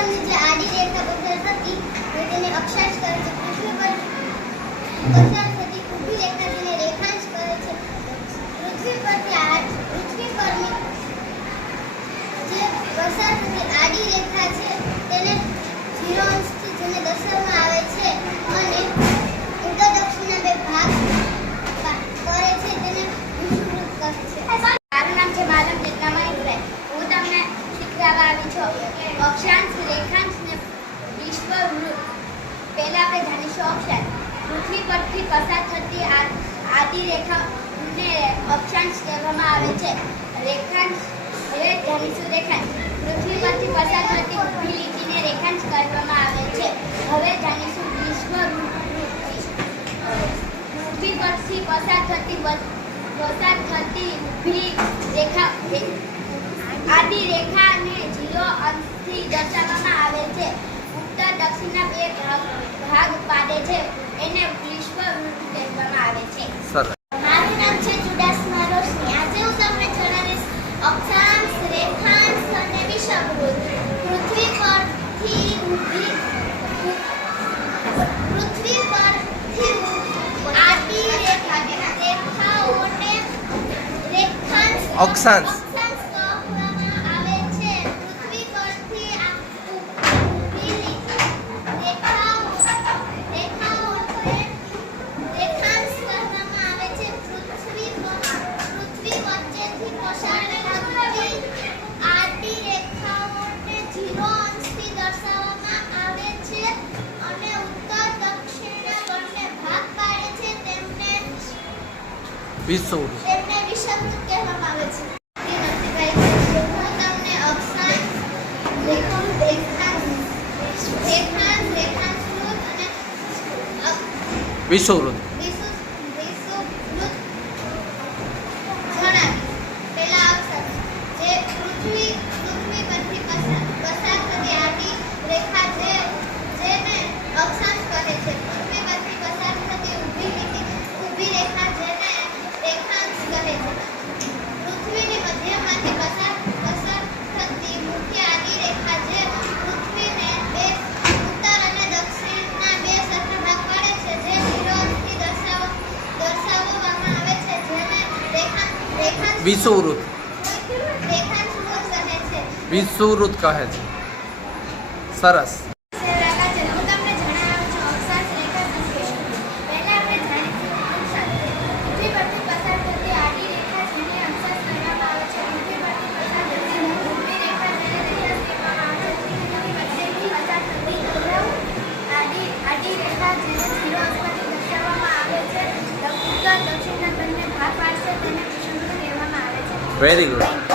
પરની જે આડી રેખા પસાર થતી હોય તેને અક્ષાંશ કહે છે. પૃથ્વી પર પસાર થતી ઊભી રેખા તેને રેખાંશ કહે છે. પૃથ્વી પરની જે પસાર થતી આડી રેખા છે તેને 0 અંશથી જેને દર્શાવવામાં આવે છે અને ઉત્તર દક્ષિણના બે ભાગ કરે છે તેને વિષુવવૃત્ત કહે છે. મારું નામ છે માલમ જેતનામણી. હું તમને શીખવાડવા આવી છું અક્ષાંશ, રેખાંશ ને વિષુવવૃત્ત. પહેલા આપણે જાણીશું અક્ષાંશ. પૃથ્વી પરથી પસાર થતી આડી રેખાને અક્ષાંશ કહેવામાં આવે છે. રેખાંશ હવે જાણીશું રેખાંશ. પૃથ્વી પરથી પસાર થતી ઊભી લીટીને રેખાંશ કહેવામાં આવે છે. હવે જાણીશું વિષુવવૃત્ત. પૃથ્વી પરથી પસાર થતી ઊભી રેખા આડી રેખાને 0 અંશથી દર્શાવવામાં આવે છે. ઉત્તર દક્ષિણના બે ભાગ પાડે છે એને વિષુવવૃત્ત કહેવામાં આવે છે. મારું નામ છે ચુડાસમા રોશની. આજે હું તમને જણાવીશ અક્ષાંશ, રેખાંશ અને વિષુવવૃત્ત. પૃથ્વી પરથી આડી રેખાઓને રેખાંશ અક્ષાંશ કહેવામાં આવે છે. પૃથ્વી પરથી ઊભી રેખાઓને રેખાંશ કહેવામાં આવે છે. પૃથ્વી વચ્ચેથી પસાર થતી આડી રેખાઓને 0 અંશથી દર્શાવવામાં આવે છે અને ઉત્તર દક્ષિણ બંને ભાગ પાડે છે તેમને વિષુવવૃત્ત વિષુવવૃત્ત કહેવામાં આવે છે. હું તમને અક્ષાંશ, રેખાંશ, રેખાંશવૃત્ત અને વિષુવવૃત્ત વિષુવવૃત્ત જણાવીશ. પહેલા અક્ષાંશ જે પૃથ્વી પરથી પસાર થતી આડી રેખા જેને અક્ષાંશ કહે છે. પૃથ્વી પરથી પસાર થતી ઊભી રેખા જેને રેખાંશ કહે છે. પૃથ્વીની મધ્યમાંથી પસાર થતી મુખ્ય આડી રેખા જે પૃથ્વીને બે ઉત્તર અને દક્ષિણના બે સરખા ભાગ પાડે છે જે 0 અંશથી દર્શાવવામાં આવે છે જેને રેખાંશ વિષુવવૃત્ત રેખાંશવૃત્ત કહે છે. વિષુવવૃત્ત કહે છે. સરસ. હું તમને જણાવું છું અક્ષાંશ, રેખાંશ અને વિષુવવૃત્ત. પહેલા આપણે જાણીશું અક્ષાંશ. પૃથ્વી પરથી પસાર થતી આડી રેખા જેને અક્ષાંશ કહેવામાં આવે છે. પૃથ્વી પરથી પસાર થતી ઊભી રેખા જેને રેખાંશ કહેવામાં આવે છે. પૃથ્વી વચ્ચેથી પસાર થતી આડી રેખા જેને 0 અંશથી દર્શાવવામાં આવે છે. ઉત્તર દક્ષિણના બંને ભાગ પાડશે તેને વિષુવવૃત્ત કહેવામાં આવે છે. Very good.